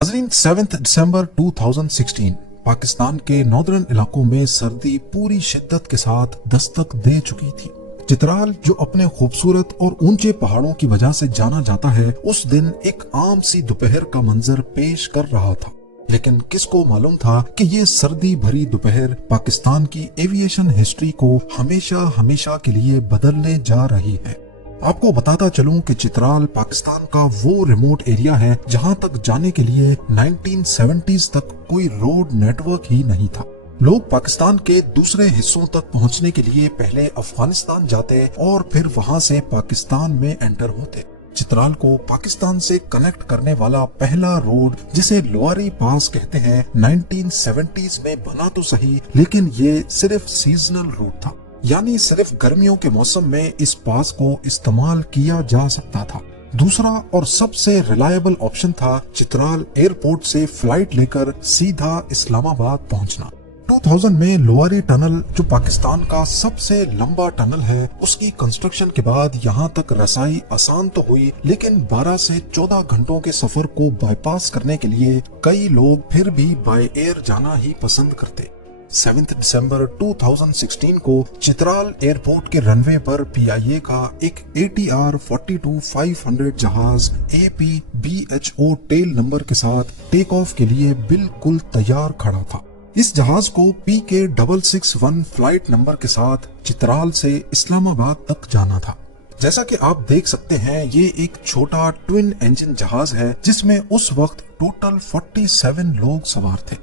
नाज़रीन, 7 दिसंबर 2016 पाकिस्तान के नॉर्दर्न इलाकों में सर्दी पूरी शिद्दत के साथ दस्तक दे चुकी थी। चित्राल, जो अपने खूबसूरत और ऊंचे पहाड़ों की वजह से जाना जाता है, उस दिन एक आम सी दोपहर का मंजर पेश कर रहा था। लेकिन किसको मालूम था कि ये सर्दी भरी दोपहर पाकिस्तान की एविएशन हिस्ट्री को हमेशा हमेशा के लिए बदलने जा रही है। आपको बताता चलूं कि चित्राल पाकिस्तान का वो रिमोट एरिया है जहां तक जाने के लिए 1970s तक कोई रोड नेटवर्क ही नहीं था। लोग पाकिस्तान के दूसरे हिस्सों तक पहुंचने के लिए पहले अफगानिस्तान जाते और फिर वहां से पाकिस्तान में एंटर होते। चित्राल को पाकिस्तान से कनेक्ट करने वाला पहला रोड, जिसे लोअरी पास कहते हैं, 1970s में बना तो सही, लेकिन ये सिर्फ सीजनल रूट था, यानी सिर्फ गर्मियों के मौसम में इस पास को इस्तेमाल किया जा सकता था। दूसरा और सबसे रिलायबल ऑप्शन था चित्राल एयरपोर्ट से फ्लाइट लेकर सीधा इस्लामाबाद पहुंचना। 2000 में लोअरी टनल, जो पाकिस्तान का सबसे लंबा टनल है, उसकी कंस्ट्रक्शन के बाद यहाँ तक रसाई आसान तो हुई, लेकिन 12 से 14 घंटों के सफर को बाईपास करने के लिए कई लोग फिर भी बाय एयर जाना ही पसंद करते। 7 दिसंबर 2016 को चित्राल एयरपोर्ट के रनवे पर पीआईए का एक ATR 42-500 जहाज APBHO टेल नंबर के साथ टेक ऑफ के लिए बिल्कुल तैयार खड़ा था। इस जहाज को PK661 फ्लाइट नंबर के साथ चित्राल से इस्लामाबाद तक जाना था। जैसा कि आप देख सकते हैं, ये एक छोटा ट्विन इंजन जहाज है जिसमें उस वक्त टोटल 47 लोग सवार थे।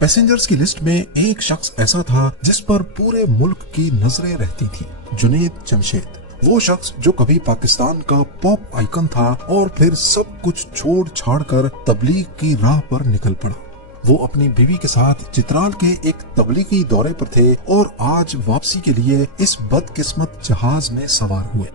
पैसेंजर्स की लिस्ट में एक शख्स ऐसा था जिस पर पूरे मुल्क की नजरें रहती थी, जुनैद जमशेद। वो शख्स जो कभी पाकिस्तान का पॉप आइकन था और फिर सब कुछ छोड़ छाड़ कर तबलीग की राह पर निकल पड़ा। वो अपनी बीवी के साथ चित्राल के एक तबलीगी दौरे पर थे और आज वापसी के लिए इस बदकिस्मत जहाज में सवार हुए।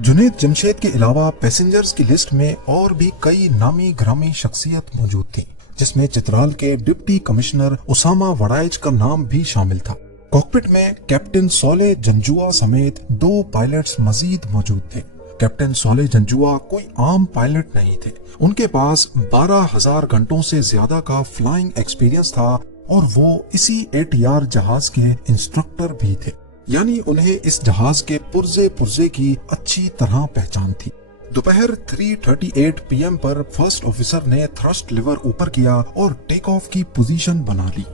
जुनैद जमशेद के अलावा पैसेंजर्स की लिस्ट में और भी कई नामी ग्रामी शख्सियत मौजूद थी, जिसमें चित्राल के डिप्टी कमिश्नर उसामा वड़ाइच का नाम भी शामिल था। कॉकपिट में कैप्टन सोले जंजुआ समेत 2 पायलट्स मजीद मौजूद थे। कैप्टन सोले जंजुआ कोई आम पायलट नहीं थे। उनके पास 12,000 घंटों से ज्यादा का फ्लाइंग एक्सपीरियंस था और वो इसी ATR जहाज के इंस्ट्रक्टर भी थे, यानी उन्हें इस जहाज के पुर्जे पुर्जे की अच्छी तरह पहचान थी। दोपहर 3:38 PM पर फर्स्ट ऑफिसर ने थ्रस्ट लीवर ऊपर किया और टेक ऑफ की पोजीशन बना ली।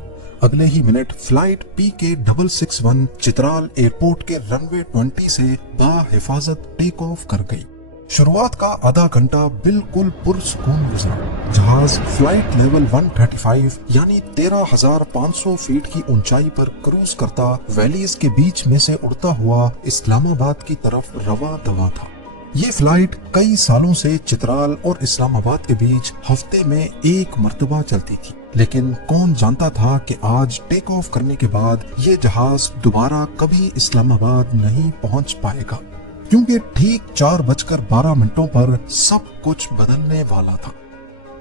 अगले ही minute flight PK661 Chitral airport के रनवे 20 से बाहिफाजत टेक ऑफ कर गई। शुरुआत का आधा घंटा बिल्कुल पुरसुकून गुजरा। जहाज फ्लाइट लेवल 135 यानी 13,500 फीट की ऊंचाई पर क्रूज करता वैलीज के बीच में से उड़ता हुआ इस्लामाबाद की तरफ रवा दवा था। ये फ्लाइट कई सालों से चित्राल और इस्लामाबाद के बीच हफ्ते में एक मर्तबा चलती थी, लेकिन कौन जानता था कि आज टेक ऑफ करने के बाद ये जहाज दोबारा कभी इस्लामाबाद नहीं पहुंच पाएगा, क्योंकि ठीक 4:12 पर सब कुछ बदलने वाला था।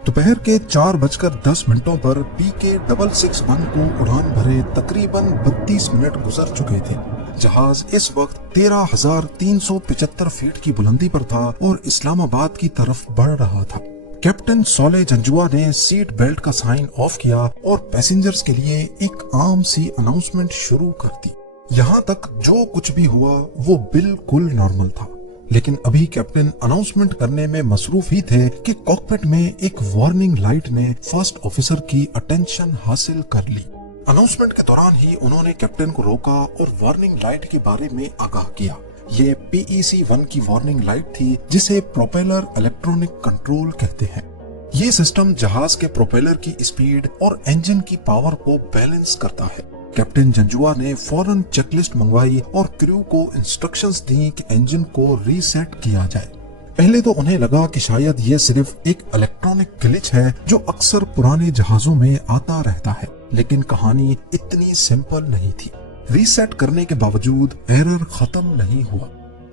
दोपहर के 4:10 पर PK661 को उड़ान भरे तकरीबन 32 मिनट गुजर चुके थे। जहाज इस वक्त 13,375 फीट की बुलंदी पर था और इस्लामाबाद की तरफ बढ़ रहा था। कैप्टन सोले जंजुआ ने सीट बेल्ट का साइन ऑफ किया और पैसेंजर्स के लिए एक आम सी अनाउंसमेंट शुरू कर दी। यहाँ तक जो कुछ भी हुआ वो बिल्कुल नॉर्मल था, लेकिन अभी कैप्टन अनाउंसमेंट करने में मसरूफ ही थे कि कॉकपिट में एक वार्निंग लाइट ने फर्स्ट ऑफिसर की अटेंशन हासिल कर ली। अनाउंसमेंट के दौरान ही उन्होंने कैप्टन को रोका और वार्निंग लाइट के बारे में आगाह किया। ये PEC-1 की वार्निंग लाइट थी, जिसे प्रोपेलर इलेक्ट्रॉनिक कंट्रोल कहते हैं। ये सिस्टम जहाज के प्रोपेलर की स्पीड और इंजन की पावर को बैलेंस करता है। कैप्टन जंजुआ ने फौरन चेकलिस्ट मंगवाई और क्रू को इंस्ट्रक्शंस दी कि इंजन को रीसेट किया जाए। पहले तो उन्हें लगा कि शायद ये सिर्फ एक इलेक्ट्रॉनिक ग्लिच है जो अक्सर पुराने जहाजों में आता रहता है, लेकिन कहानी इतनी सिंपल नहीं थी। रीसेट करने के बावजूद एरर खत्म नहीं हुआ।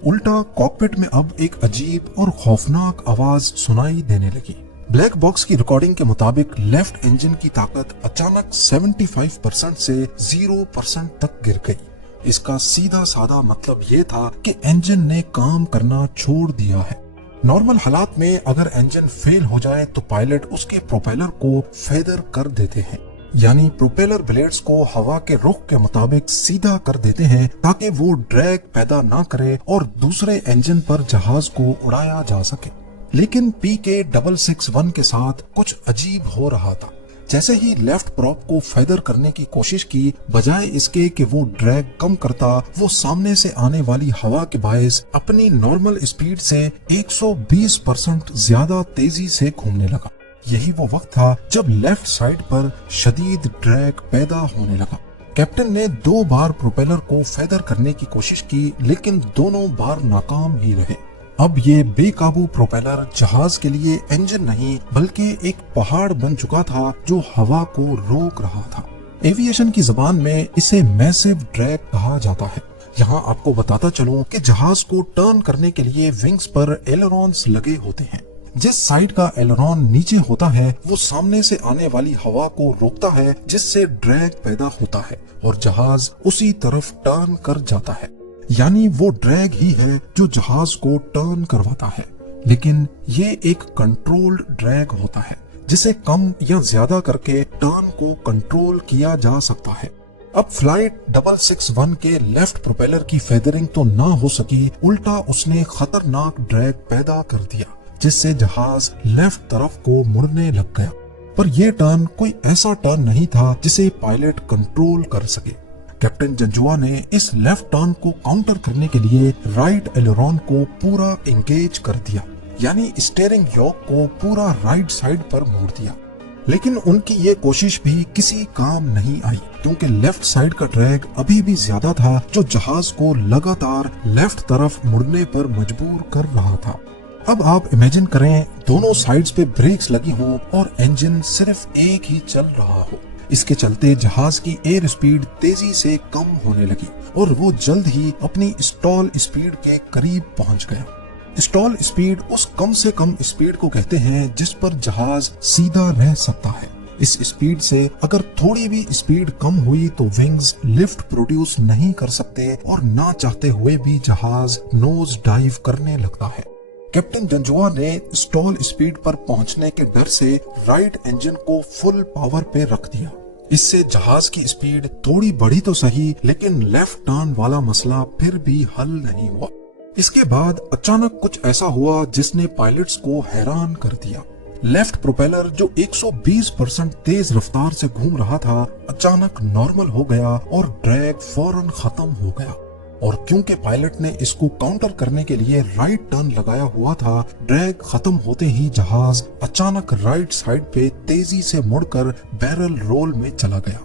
उल्टा कॉकपिट में अब एक अजीब और खौफनाक आवाज सुनाई देने लगी। ब्लैक बॉक्स की रिकॉर्डिंग के मुताबिक लेफ्ट इंजन की ताकत अचानक 75% से 0% तक गिर गई। इसका सीधा साधा मतलब ये था कि इंजन ने काम करना छोड़ दिया है। नॉर्मल हालात में अगर इंजन फेल हो जाए तो पायलट उसके प्रोपेलर को फेदर कर देते हैं, यानी प्रोपेलर ब्लेड्स को हवा के रुख के मुताबिक सीधा कर देते हैं ताकि वो ड्रैग पैदा ना करे और दूसरे इंजन पर जहाज को उड़ाया जा सके। लेकिन PK661 के साथ कुछ अजीब हो रहा था। जैसे ही लेफ्ट प्रॉप को फेदर करने की कोशिश की, बजाय इसके कि वो ड्रैग कम करता, वो सामने से आने वाली हवा के बायस अपनी नॉर्मल स्पीड से 120% ज्यादा तेजी से घूमने लगा। यही वो वक्त था जब लेफ्ट साइड पर शदीद ड्रैग पैदा होने लगा। कैप्टन ने 2 बार प्रोपेलर को फेदर करने की कोशिश की, लेकिन दोनों बार नाकाम ही रहे। अब ये बेकाबू प्रोपेलर जहाज के लिए इंजन नहीं बल्कि एक पहाड़ बन चुका था जो हवा को रोक रहा था। एविएशन की जबान में इसे मैसिव ड्रैग कहा जाता है। यहाँ आपको बताता चलूं कि जहाज को टर्न करने के लिए विंग्स पर एलरॉन्स लगे होते हैं। जिस साइड का एलरॉन नीचे होता है वो सामने से आने वाली हवा को रोकता है, जिससे ड्रैग पैदा होता है और जहाज उसी तरफ टर्न कर जाता है। यानी वो ड्रैग ही है जो जहाज को टर्न करवाता है, लेकिन ये एक कंट्रोल्ड ड्रैग होता है जिसे कम या ज्यादा करके टर्न को कंट्रोल किया जा सकता है। अब फ्लाइट 661 के लेफ्ट प्रोपेलर की फेदरिंग तो ना हो सकी, उल्टा उसने खतरनाक ड्रैग पैदा कर दिया जिससे जहाज लेफ्ट तरफ को मुड़ने लग गया। पर यह टर्न कोई ऐसा टर्न नहीं था जिसे पायलट कंट्रोल कर सके। कैप्टन जंजुआ ने इस लेफ्ट टर्न को काउंटर करने के लिए राइट एलेरॉन को पूरा एंगेज कर दिया, यानी स्टीयरिंग योक को पूरा राइट साइड पर मोड़ दिया। लेकिन उनकी ये कोशिश भी किसी काम नहीं आई, क्योंकि लेफ्ट साइड का ड्रैग अभी भी ज्यादा था जो जहाज को लगातार लेफ्ट तरफ मुड़ने पर मजबूर कर रहा था। अब आप इमेजिन करें दोनों साइड्स पे ब्रेक्स लगी हों और इंजन सिर्फ एक ही चल रहा हो। इसके चलते जहाज की एयर स्पीड तेजी से कम होने लगी और वो जल्द ही अपनी स्टॉल स्पीड के करीब पहुंच गया। स्टॉल स्पीड उस कम से कम स्पीड को कहते हैं जिस पर जहाज सीधा रह सकता है। इस स्पीड से अगर थोड़ी भी स्पीड कम हुई तो विंग्स लिफ्ट प्रोड्यूस नहीं कर सकते और ना चाहते हुए भी जहाज नोज डाइव करने लगता है। कैप्टन जंजुआ ने स्टॉल स्पीड पर पहुंचने के डर से राइट इंजन को फुल पावर पे रख दिया। इससे जहाज की स्पीड थोड़ी बढ़ी तो सही, लेकिन लेफ्ट टर्न वाला मसला फिर भी हल नहीं हुआ। इसके बाद अचानक कुछ ऐसा हुआ जिसने पायलट्स को हैरान कर दिया। लेफ्ट प्रोपेलर जो 120% तेज रफ्तार से घूम रहा था, अचानक नॉर्मल हो गया और ड्रैग फौरन खत्म हो गया। और क्योंकि पायलट ने इसको काउंटर करने के लिए राइट टर्न लगाया हुआ था, ड्रैग खत्म होते ही जहाज अचानक राइट साइड पे तेजी से मुड़कर बैरल रोल में चला गया।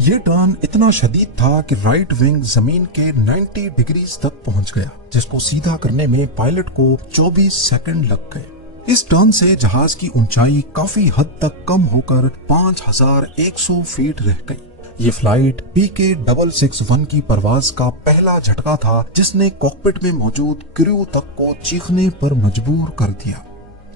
ये टर्न इतना शदीद था कि राइट विंग जमीन के 90 डिग्रीज तक पहुंच गया, जिसको सीधा करने में पायलट को 24 सेकंड लग गए। इस टर्न से जहाज की ऊंचाई काफी हद तक कम होकर 5100 फीट रह गई। ये फ्लाइट PK661 की परवाज का पहला झटका था जिसने कॉकपिट में मौजूद क्रू तक को चीखने पर मजबूर कर दिया।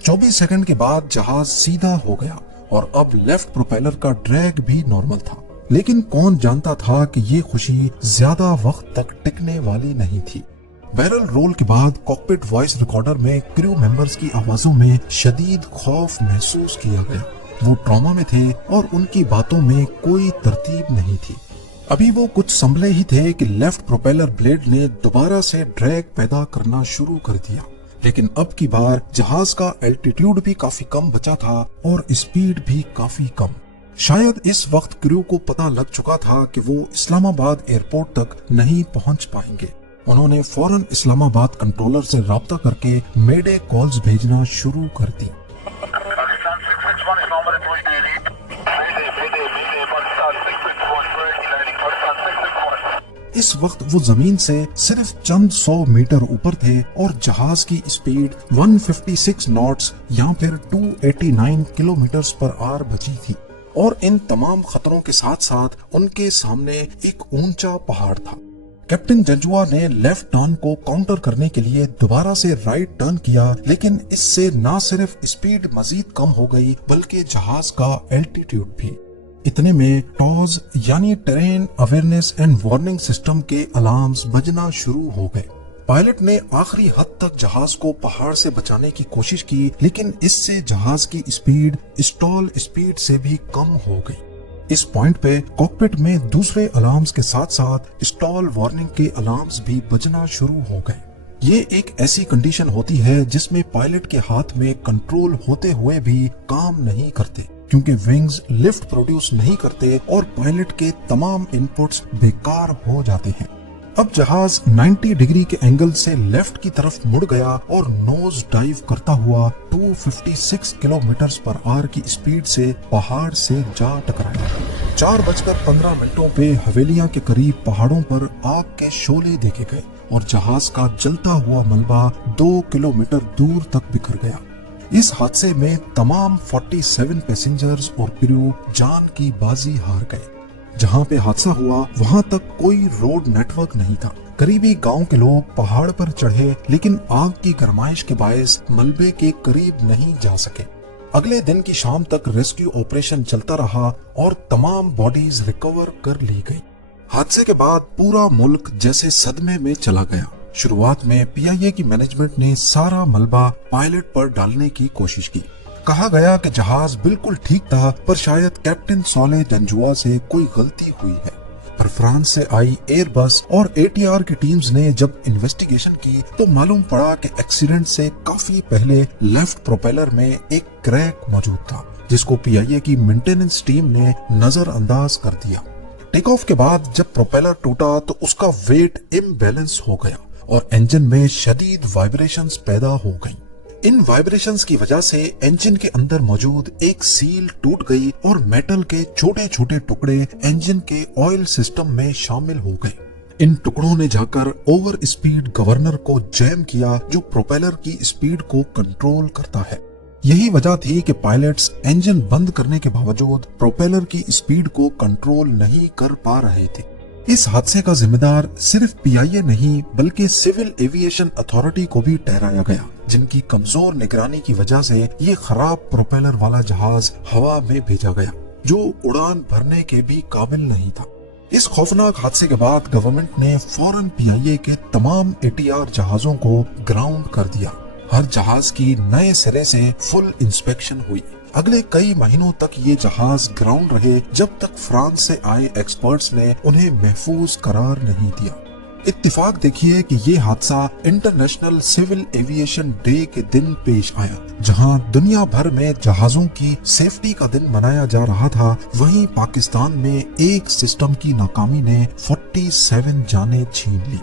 24 सेकंड के बाद जहाज सीधा हो गया और अब लेफ्ट प्रोपेलर का ड्रैग भी नॉर्मल था। लेकिन कौन जानता था कि ये खुशी ज्यादा वक्त तक टिकने वाली नहीं थी। बैरल रोल के बाद कॉकपिट वॉइस रिकॉर्डर में क्रू मेंबर्स की आवाजों में शदीद खौफ महसूस किया गया। वो ट्रॉमा में थे और उनकी बातों में कोई तरतीब नहीं थी। अभी वो कुछ संभले ही थे कि लेफ्ट प्रोपेलर ब्लेड ने दोबारा से ड्रैग पैदा करना शुरू कर दिया। लेकिन अब की बार जहाज का एल्टीट्यूड भी काफी कम बचा था और स्पीड भी काफी कम। शायद इस वक्त क्रू को पता लग चुका था कि वो इस्लामाबाद एयरपोर्ट तक नहीं पहुंच पाएंगे। उन्होंने फौरन इस्लामाबाद कंट्रोलर से राब्ता करके मेडे कॉल्स भेजना शुरू कर दी। इस वक्त वो जमीन से सिर्फ चंद 100 मीटर ऊपर थे और जहाज की स्पीड 156 नॉट्स या फिर 289 किलोमीटर पर आवर बची थी। और इन तमाम खतरों के साथ साथ उनके सामने एक ऊंचा पहाड़ था। कैप्टन जंजुआ ने लेफ्ट टर्न को काउंटर करने के लिए दोबारा से राइट टर्न किया, लेकिन इससे न सिर्फ स्पीड मजीद कम हो गई बल्कि जहाज का एल्टीट्यूड भी। इतने में टॉज यानी terrain awareness and warning system के अलार्म्स बजना शुरू हो गए। पायलट ने आखिरी हद तक जहाज को पहाड़ से बचाने की कोशिश की, लेकिन इससे जहाज की स्पीड स्टॉल स्पीड से भी कम हो गई। इस पॉइंट पे कॉकपिट में दूसरे अलार्म्स के साथ साथ स्टॉल वार्निंग के अलार्म्स भी बजना शुरू हो गए। ये एक ऐसी कंडीशन होती है जिसमें पायलट के हाथ में कंट्रोल होते हुए भी काम नहीं करते, क्योंकि विंग्स लिफ्ट प्रोड्यूस नहीं करते और पायलट के तमाम इनपुट्स बेकार हो जाते हैं। अब जहाज 90 डिग्री के एंगल से लेफ्ट की तरफ मुड़ गया और नोज डाइव करता हुआ 256 किलोमीटर/आवर की स्पीड से पहाड़ से जा टकराया। 4:15 पे हवेलियां के करीब पहाड़ों पर आग के शोले देखे गए और जहाज का जलता हुआ मलबा 2 किलोमीटर दूर तक बिखर गया। इस हादसे में तमाम 47 पैसेंजर्स और क्रू जान की बाजी हार गए। जहां पे हादसा हुआ वहां तक कोई रोड नेटवर्क नहीं था। करीबी गांव के लोग पहाड़ पर चढ़े, लेकिन आग की गरमाइश के बायस मलबे के करीब नहीं जा सके। अगले दिन की शाम तक रेस्क्यू ऑपरेशन चलता रहा और तमाम बॉडीज रिकवर कर ली गई। हादसे के बाद पूरा मुल्क जैसे सदमे में चला गया। शुरुआत में पीआईए की मैनेजमेंट ने सारा मलबा पायलट पर डालने की कोशिश की। कहा गया कि जहाज बिल्कुल ठीक था, पर शायद कैप्टन सोले जंजुआ से कोई गलती हुई है। पर फ्रांस से आई एयरबस और एटीआर की टीम्स ने जब इन्वेस्टिगेशन की तो मालूम पड़ा कि एक्सीडेंट से काफी पहले लेफ्ट प्रोपेलर में एक क्रैक मौजूद था, जिसको पीआईए की मेंटेनेंस टीम ने नजरअंदाज कर दिया। टेक ऑफ के बाद जब प्रोपेलर टूटा तो उसका वेट इम्बैलेंस हो गया और इंजन में शदीद वाइब्रेशंस पैदा हो गईं। इन वाइब्रेशंस की वजह से इंजन के अंदर मौजूद एक सील टूट गई और मेटल के छोटे छोटे टुकड़े इंजन के ऑयल सिस्टम में शामिल हो गए। इन टुकड़ों ने जाकर ओवर स्पीड गवर्नर को जैम किया, जो प्रोपेलर की स्पीड को कंट्रोल करता है। यही वजह थी कि पायलट्स इंजन बंद करने के बावजूद प्रोपेलर की स्पीड को कंट्रोल नहीं कर पा रहे थे। इस हादसे का जिम्मेदार सिर्फ पीआईए नहीं बल्कि सिविल एविएशन अथॉरिटी को भी ठहराया गया, जिनकी कमजोर निगरानी की वजह से ये खराब प्रोपेलर वाला जहाज हवा में भेजा गया, जो उड़ान भरने के भी काबिल नहीं था। इस खौफनाक हादसे के बाद गवर्नमेंट ने फौरन पीआईए के तमाम एटीआर जहाजों को ग्राउंड कर दिया। हर जहाज की नए सिरे से फुल इंस्पेक्शन हुई। अगले कई महीनों तक ये जहाज ग्राउंड रहे, जब तक फ्रांस से आए एक्सपर्ट्स ने उन्हें महफूज करार नहीं दिया। इत्तिफाक देखिए कि ये हादसा इंटरनेशनल सिविल एविएशन डे के दिन पेश आया, जहां दुनिया भर में जहाजों की सेफ्टी का दिन मनाया जा रहा था। वहीं पाकिस्तान में एक सिस्टम की नाकामी ने 47 जानें छीन ली।